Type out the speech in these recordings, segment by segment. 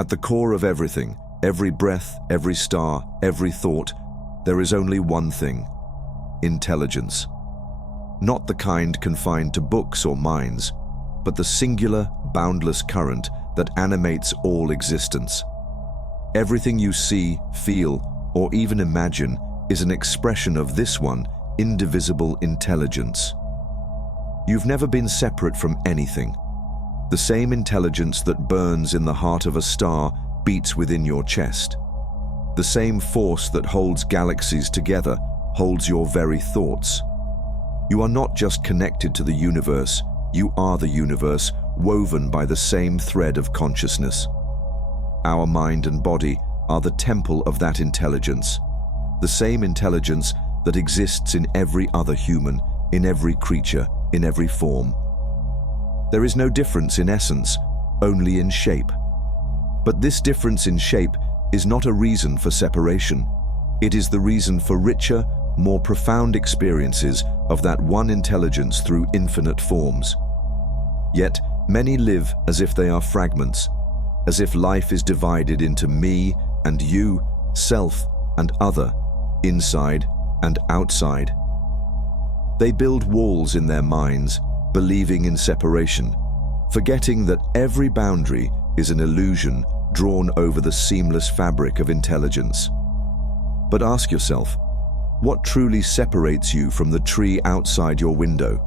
At the core of everything, every breath, every star, every thought, there is only one thing: intelligence. Not the kind confined to books or minds, but the singular, boundless current that animates all existence. Everything you see, feel, or even imagine is an expression of this one, indivisible intelligence. You've never been separate from anything. The same intelligence that burns in the heart of a star beats within your chest. The same force that holds galaxies together holds your very thoughts. You are not just connected to the universe, you are the universe, woven by the same thread of consciousness. Our mind and body are the temple of that intelligence, the same intelligence that exists in every other human, in every creature, in every form. There is no difference in essence, only in shape. But this difference in shape is not a reason for separation. It is the reason for richer, more profound experiences of that one intelligence through infinite forms. Yet, many live as if they are fragments, as if life is divided into me and you, self and other, inside and outside. They build walls in their minds, believing in separation, forgetting that every boundary is an illusion drawn over the seamless fabric of intelligence. But ask yourself, what truly separates you from the tree outside your window?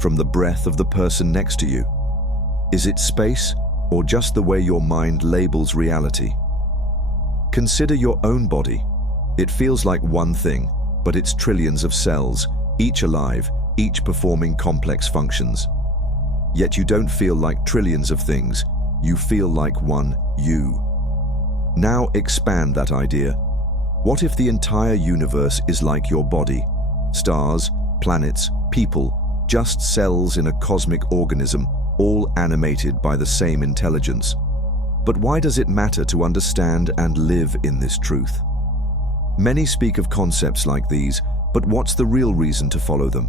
From the breath of the person next to you? Is it space, or just the way your mind labels reality? Consider your own body. It feels like one thing, but it's trillions of cells, each alive, each performing complex functions. Yet you don't feel like trillions of things, you feel like one you. Now expand that idea. What if the entire universe is like your body? Stars, planets, people, just cells in a cosmic organism, all animated by the same intelligence. But why does it matter to understand and live in this truth? Many speak of concepts like these, but what's the real reason to follow them?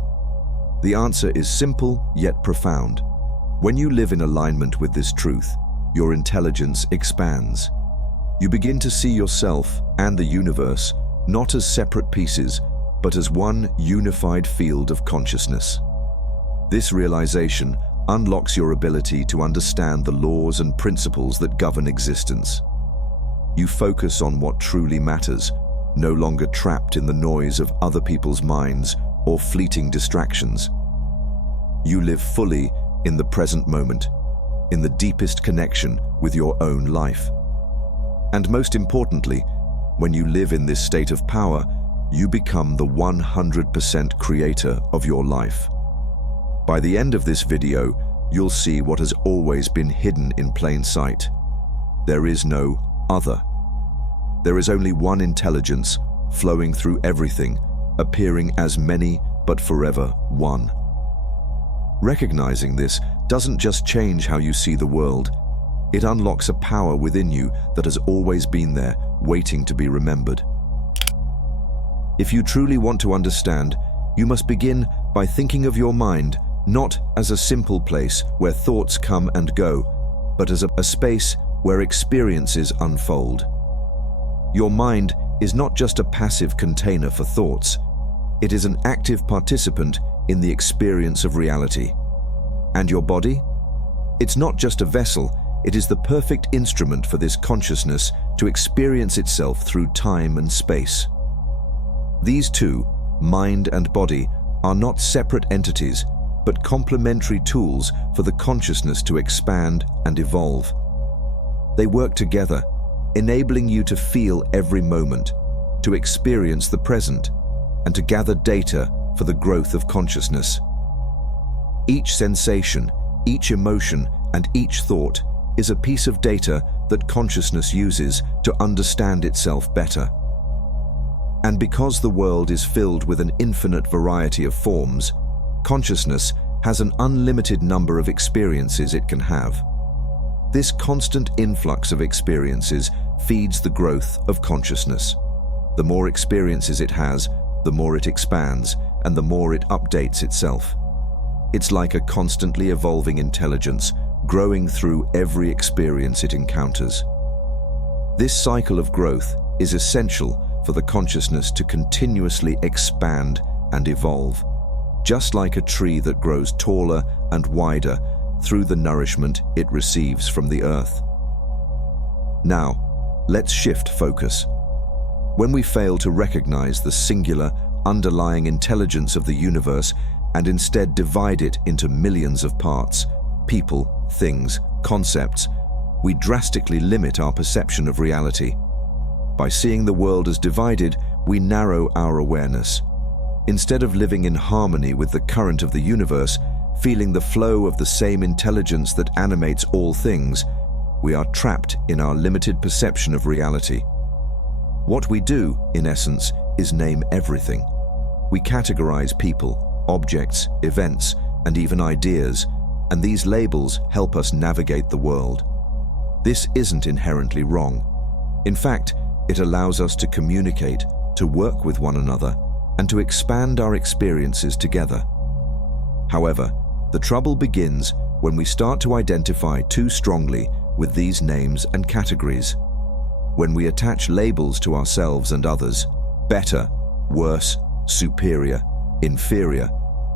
The answer is simple yet profound. When you live in alignment with this truth, your intelligence expands. You begin to see yourself and the universe not as separate pieces, but as one unified field of consciousness. This realization unlocks your ability to understand the laws and principles that govern existence. You focus on what truly matters, no longer trapped in the noise of other people's minds or fleeting distractions. You live fully in the present moment, in the deepest connection with your own life. And most importantly, when you live in this state of power, you become the 100% creator of your life. By the end of this video, you'll see what has always been hidden in plain sight. There is no other. There is only one intelligence flowing through everything, appearing as many but forever one. Recognizing this doesn't just change how you see the world. It unlocks a power within you that has always been there, waiting to be remembered. If you truly want to understand, you must begin by thinking of your mind not as a simple place where thoughts come and go, but as a space where experiences unfold. Your mind is not just a passive container for thoughts. It is an active participant in the experience of reality. And your body? It's not just a vessel, it is the perfect instrument for this consciousness to experience itself through time and space. These two, mind and body, are not separate entities, but complementary tools for the consciousness to expand and evolve. They work together, enabling you to feel every moment, to experience the present, and to gather data for the growth of consciousness. Each sensation, each emotion, and each thought is a piece of data that consciousness uses to understand itself better. And because the world is filled with an infinite variety of forms, consciousness has an unlimited number of experiences it can have. This constant influx of experiences feeds the growth of consciousness. The more experiences it has, the more it expands, and the more it updates itself. It's like a constantly evolving intelligence, growing through every experience it encounters. This cycle of growth is essential for the consciousness to continuously expand and evolve, just like a tree that grows taller and wider through the nourishment it receives from the earth. Now, let's shift focus. When we fail to recognize the singular, underlying intelligence of the universe and instead divide it into millions of parts, people, things, concepts, we drastically limit our perception of reality. By seeing the world as divided, we narrow our awareness. Instead of living in harmony with the current of the universe, feeling the flow of the same intelligence that animates all things, we are trapped in our limited perception of reality. What we do, in essence, is name everything. We categorize people, objects, events, and even ideas, and these labels help us navigate the world. This isn't inherently wrong. In fact, it allows us to communicate, to work with one another, and to expand our experiences together. However, the trouble begins when we start to identify too strongly with these names and categories. When we attach labels to ourselves and others, better, worse, superior, inferior,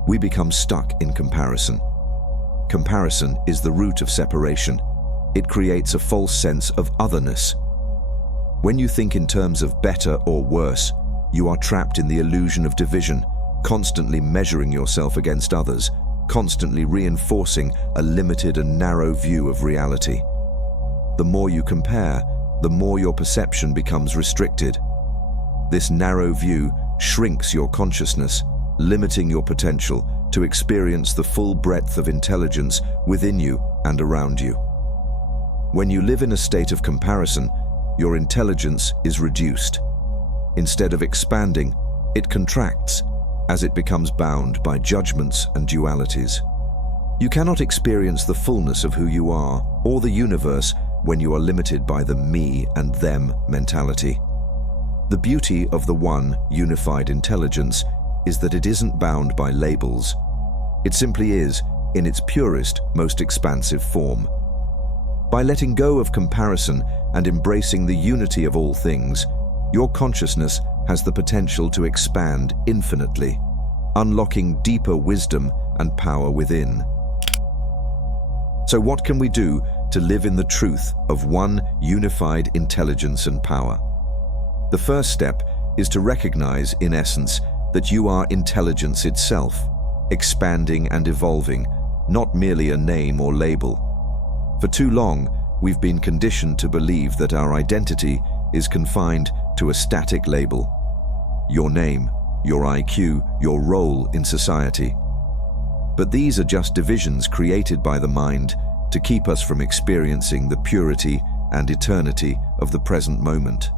we become stuck in comparison. Comparison is the root of separation. It creates a false sense of otherness. When you think in terms of better or worse, you are trapped in the illusion of division, constantly measuring yourself against others, constantly reinforcing a limited and narrow view of reality. The more you compare, the more your perception becomes restricted. This narrow view shrinks your consciousness, limiting your potential to experience the full breadth of intelligence within you and around you. When you live in a state of comparison, your intelligence is reduced. Instead of expanding, it contracts as it becomes bound by judgments and dualities. You cannot experience the fullness of who you are or the universe when you are limited by the me and them mentality. The beauty of the one unified intelligence is that it isn't bound by labels. It simply is in its purest, most expansive form. By letting go of comparison and embracing the unity of all things, your consciousness has the potential to expand infinitely, unlocking deeper wisdom and power within. So what can we do to live in the truth of one unified intelligence and power? The first step is to recognize, in essence, that you are intelligence itself, expanding and evolving, not merely a name or label. For too long, we've been conditioned to believe that our identity is confined to a static label. Your name, your IQ, your role in society. But these are just divisions created by the mind to keep us from experiencing the purity and eternity of the present moment.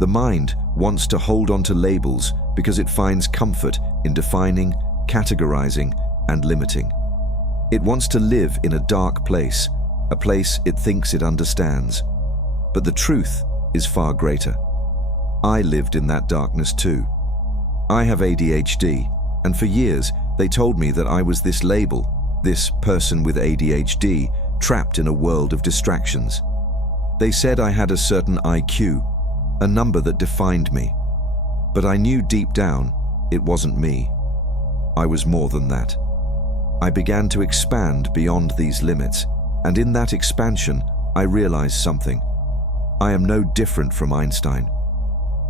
The mind wants to hold on to labels because it finds comfort in defining, categorizing, and limiting. It wants to live in a dark place, a place it thinks it understands. But the truth is far greater. I lived in that darkness too. I have ADHD, and for years they told me that I was this label, this person with ADHD, trapped in a world of distractions. They said I had a certain IQ, a number that defined me. But I knew deep down it wasn't me. I was more than that. I began to expand beyond these limits, and in that expansion, I realized something. I am no different from Einstein.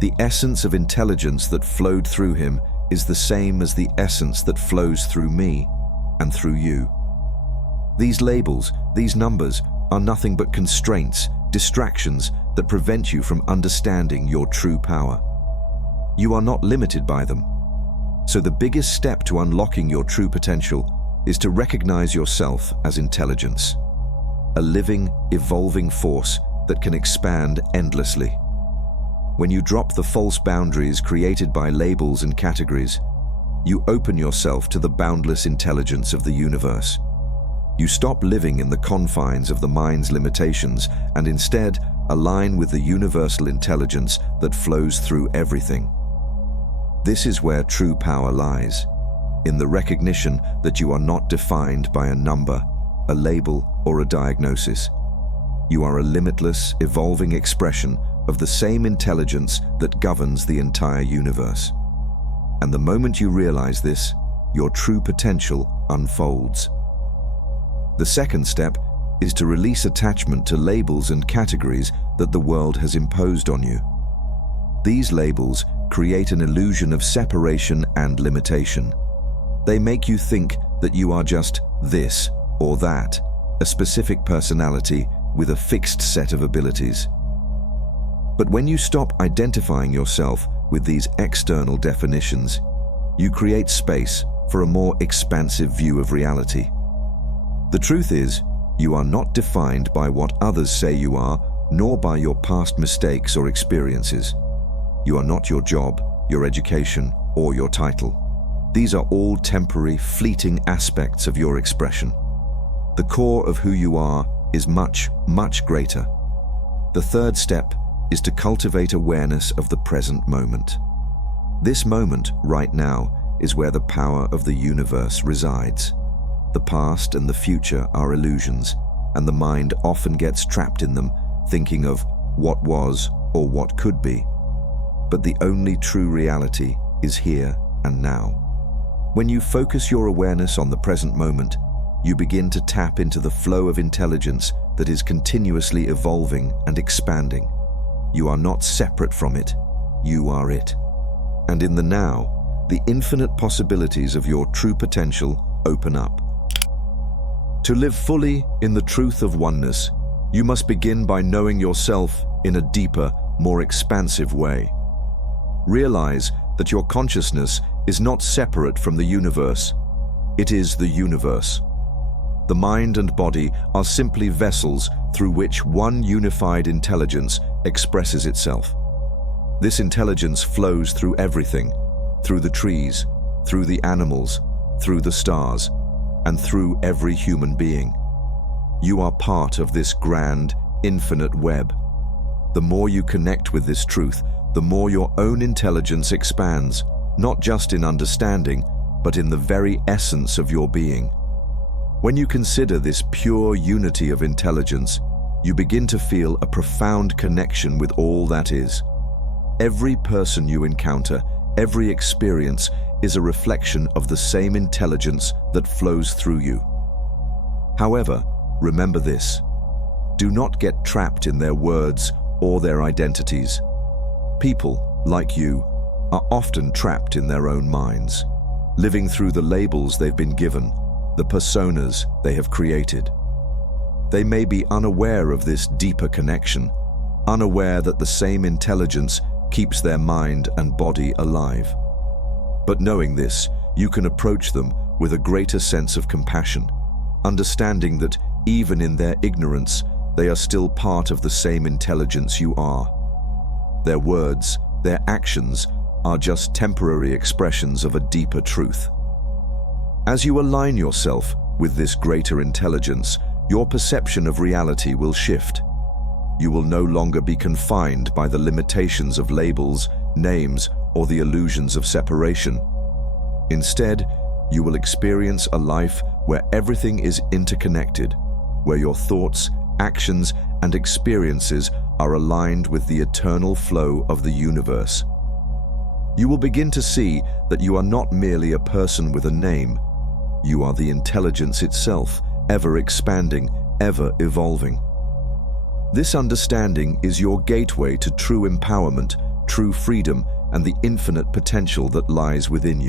The essence of intelligence that flowed through him is the same as the essence that flows through me and through you. These labels, these numbers, are nothing but constraints, distractions that prevent you from understanding your true power. You are not limited by them. So the biggest step to unlocking your true potential is to recognize yourself as intelligence, a living, evolving force that can expand endlessly. When you drop the false boundaries created by labels and categories, you open yourself to the boundless intelligence of the universe. You stop living in the confines of the mind's limitations and instead align with the universal intelligence that flows through everything. This is where true power lies, in the recognition that you are not defined by a number, a label, or a diagnosis. You are a limitless, evolving expression of the same intelligence that governs the entire universe. And the moment you realize this, your true potential unfolds. The second step is to release attachment to labels and categories that the world has imposed on you. These labels create an illusion of separation and limitation. They make you think that you are just this or that, a specific personality with a fixed set of abilities. But when you stop identifying yourself with these external definitions, you create space for a more expansive view of reality. The truth is, you are not defined by what others say you are, nor by your past mistakes or experiences. You are not your job, your education, or your title. These are all temporary, fleeting aspects of your expression. The core of who you are is much, much greater. The third step is to cultivate awareness of the present moment. This moment, right now, is where the power of the universe resides. The past and the future are illusions, and the mind often gets trapped in them, thinking of what was or what could be. But the only true reality is here and now. When you focus your awareness on the present moment, you begin to tap into the flow of intelligence that is continuously evolving and expanding. You are not separate from it, you are it. And in the now, the infinite possibilities of your true potential open up. To live fully in the truth of oneness, you must begin by knowing yourself in a deeper, more expansive way. Realize that your consciousness is not separate from the universe. It is the universe. The mind and body are simply vessels through which one unified intelligence expresses itself. This intelligence flows through everything, through the trees, through the animals, through the stars, and through every human being. You are part of this grand, infinite web. The more you connect with this truth, the more your own intelligence expands, not just in understanding, but in the very essence of your being. When you consider this pure unity of intelligence, you begin to feel a profound connection with all that is. Every person you encounter, every experience, is a reflection of the same intelligence that flows through you. However, remember this: do not get trapped in their words or their identities. People, like you, are often trapped in their own minds, living through the labels they've been given, the personas they have created. They may be unaware of this deeper connection, unaware that the same intelligence keeps their mind and body alive. But knowing this, you can approach them with a greater sense of compassion, understanding that even in their ignorance, they are still part of the same intelligence you are. Their words, their actions, are just temporary expressions of a deeper truth. As you align yourself with this greater intelligence, your perception of reality will shift. You will no longer be confined by the limitations of labels, names, or the illusions of separation. Instead, you will experience a life where everything is interconnected, where your thoughts, actions, and experiences are aligned with the eternal flow of the universe. You will begin to see that you are not merely a person with a name. You are the intelligence itself, ever expanding, ever evolving. This understanding is your gateway to true empowerment, true freedom, and the infinite potential that lies within you.